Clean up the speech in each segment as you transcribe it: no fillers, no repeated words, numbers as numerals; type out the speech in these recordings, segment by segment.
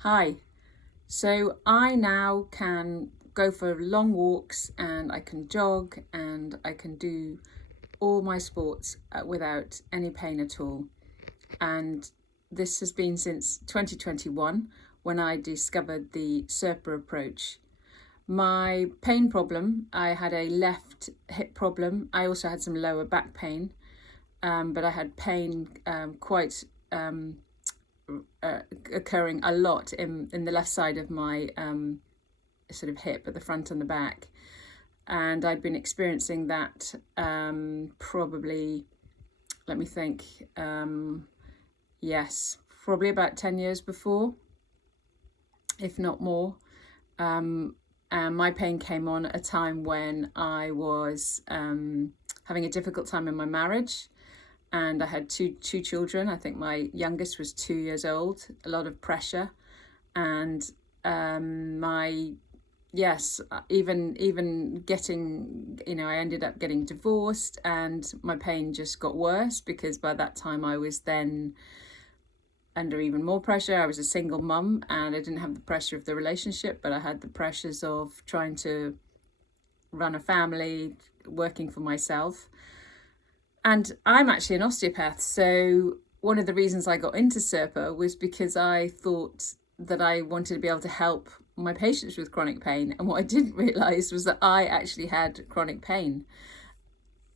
Hi. So I now can go for long walks and I can jog and I can do all my sports without any pain at all. And this has been since 2021 when I discovered the SIRPA approach. My pain problem, I had a left hip problem. I also had some lower back pain, but I had pain quite occurring a lot in the left side of my sort of hip at the front and the back. And I'd been experiencing that probably, let me think, yes, probably about 10 years before, if not more. And my pain came on at a time when I was having a difficult time in my marriage. And I had two children. I think my youngest was 2 years old, a lot of pressure. And even getting, I ended up getting divorced and my pain just got worse because by that time I was then under even more pressure. I was a single mum and I didn't have the pressure of the relationship, but I had the pressures of trying to run a family, working for myself. And I'm actually an osteopath, so one of the reasons I got into SIRPA was because I thought that I wanted to be able to help my patients with chronic pain. And what I didn't realise was that I actually had chronic pain.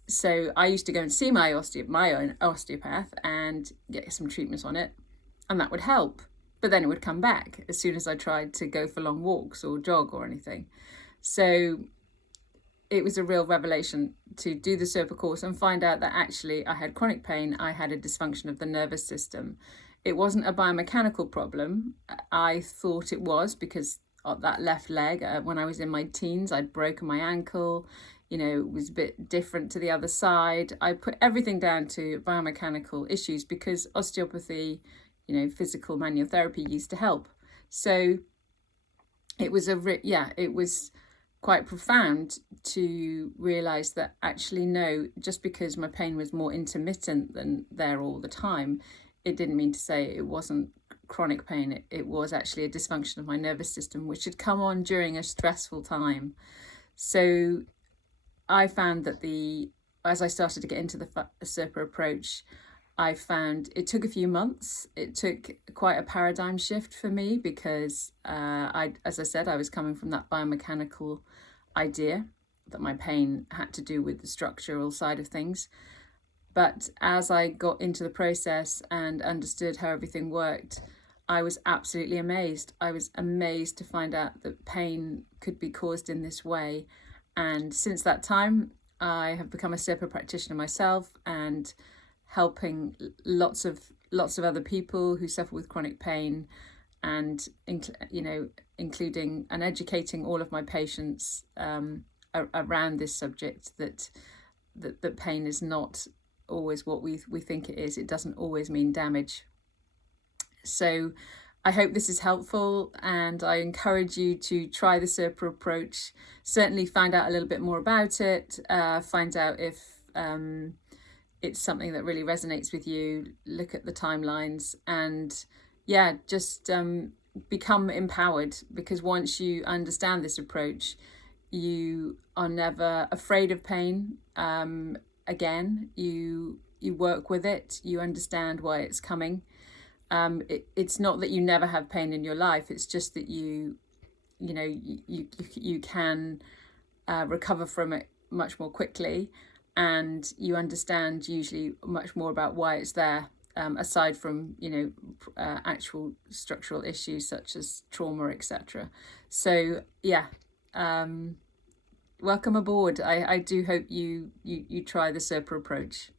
So I used to go and see my own osteopath and get some treatments on it, and that would help. But then it would come back as soon as I tried to go for long walks or jog or anything. So it was a real revelation to do the SIRPA course and find out that actually I had chronic pain. I had a dysfunction of the nervous system. It wasn't a biomechanical problem. I thought it was because of that left leg. When I was in my teens, I'd broken my ankle. It was a bit different to the other side. I put everything down to biomechanical issues because osteopathy, physical manual therapy used to help. So it was it was quite profound to realize that actually no, just because my pain was more intermittent than there all the time, it didn't mean to say it wasn't chronic pain. It was actually a dysfunction of my nervous system which had come on during a stressful time. So I found that as I started to get into the SIRPA approach, I found it took a few months. It took quite a paradigm shift for me because as I said, I was coming from that biomechanical idea that my pain had to do with the structural side of things. But as I got into the process and understood how everything worked, I was absolutely amazed. I was amazed to find out that pain could be caused in this way. And since that time, I have become a SIRPA practitioner myself and helping lots of other people who suffer with chronic pain, and including and educating all of my patients around this subject that pain is not always what we think it is. It doesn't always mean damage. So I hope this is helpful, and I encourage you to try the SIRPA approach. Certainly find out a little bit more about it, find out if it's something that really resonates with you, look at the timelines, and just become empowered, because once you understand this approach, you are never afraid of pain again. You work with it, you understand why it's coming. It's not that you never have pain in your life, it's just that you can recover from it much more quickly, and you understand usually much more about why it's there, aside from actual structural issues such as trauma, etc. So welcome aboard. I do hope you try the SIRPA approach.